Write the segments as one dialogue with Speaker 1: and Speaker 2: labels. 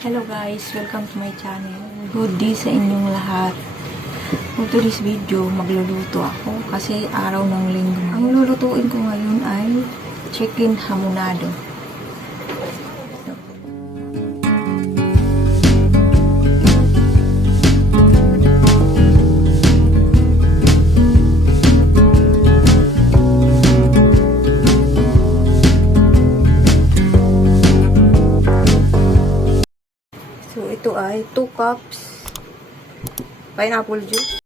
Speaker 1: Hello guys, welcome to my channel. Good day sa inyong lahat. For today's video, magluluto ako kasi araw ng linggo. Ang lulutuin ko ngayon ay chicken hamonado. Ay 2 cups pineapple juice.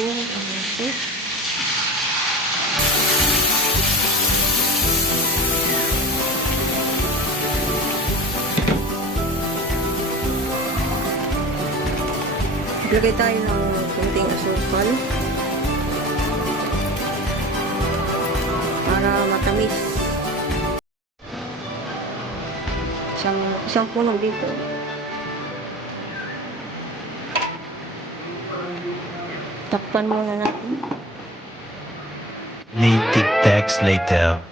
Speaker 1: Buong ano ito? Lagay tayo ng kunting asukal para matamis. Isang, isang puno dito. Takpan muna natin.
Speaker 2: Need tic tacs later.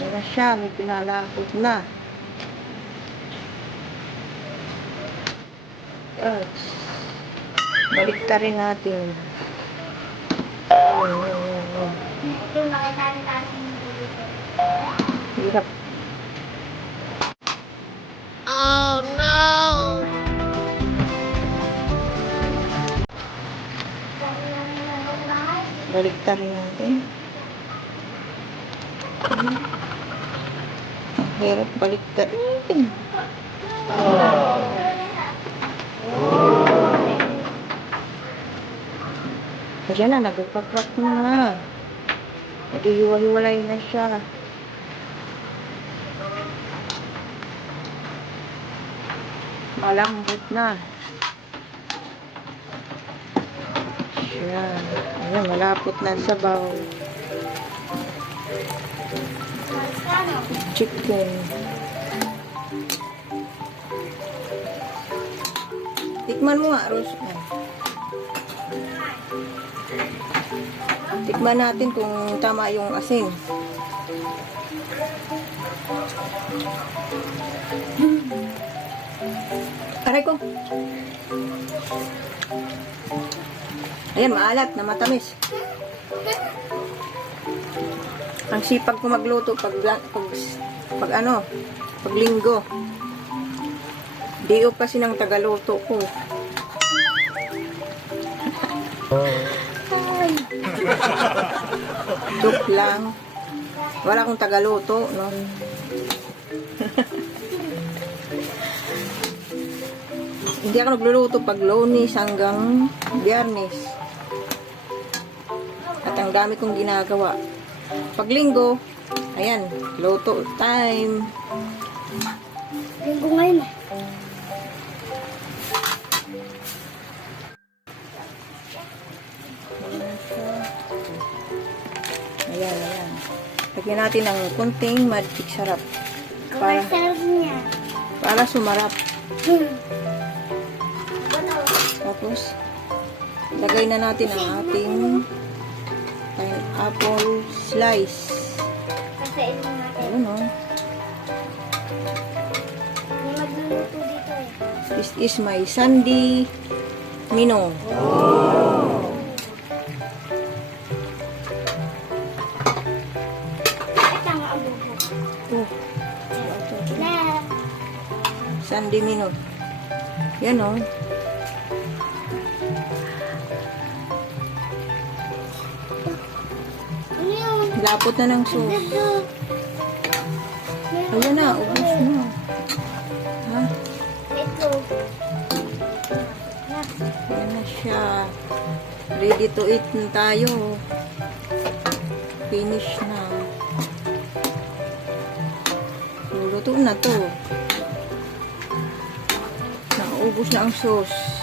Speaker 1: Wala siya, may pinalakot na. Yes. Balik rin natin. Hirap. Balik rin natin. Hirap balik rin. Diyan na, nagpaprak na. Naghihiwa-hiwalay na siya. Malambot na. Ayan. Ayan, malapot na sa baw. Chicken. Tikman mo nga, Rose. Tikman natin kung tama yung asin. Aray ko. Ayan, maalat na matamis. Ang sipag ko magluto pag, pag, pag ano, pag linggo. Day off kasi ng tagaluto ko. Joke lang. Wala akong tagaluto, no? Hindi ako nagluluto pag lunes hanggang biyernes. Ang dami kong ginagawa. Pag linggo, ayan, luto time.
Speaker 3: Linggo ngayon eh.
Speaker 1: Ayan, ayan. Lagyan natin ng kunting magic sarap. Para, para sumarap.
Speaker 3: Hmm.
Speaker 1: Tapos, Lagay na natin ang ating pineapple slice.
Speaker 3: Kasain mo natin.
Speaker 1: Ayun o.
Speaker 3: May magluluto dito eh.
Speaker 1: This is my Sandy Mino.
Speaker 3: At ang abubo.
Speaker 1: Oh. Sandy Mino. Yan o.
Speaker 3: Ano
Speaker 1: Lapot na ng sauce. Ayun na, ubos na. Ha?
Speaker 3: Ito.
Speaker 1: Yan na siya. Ready to eat na tayo. Finish na. Luluto na to. Naubos na ang sauce.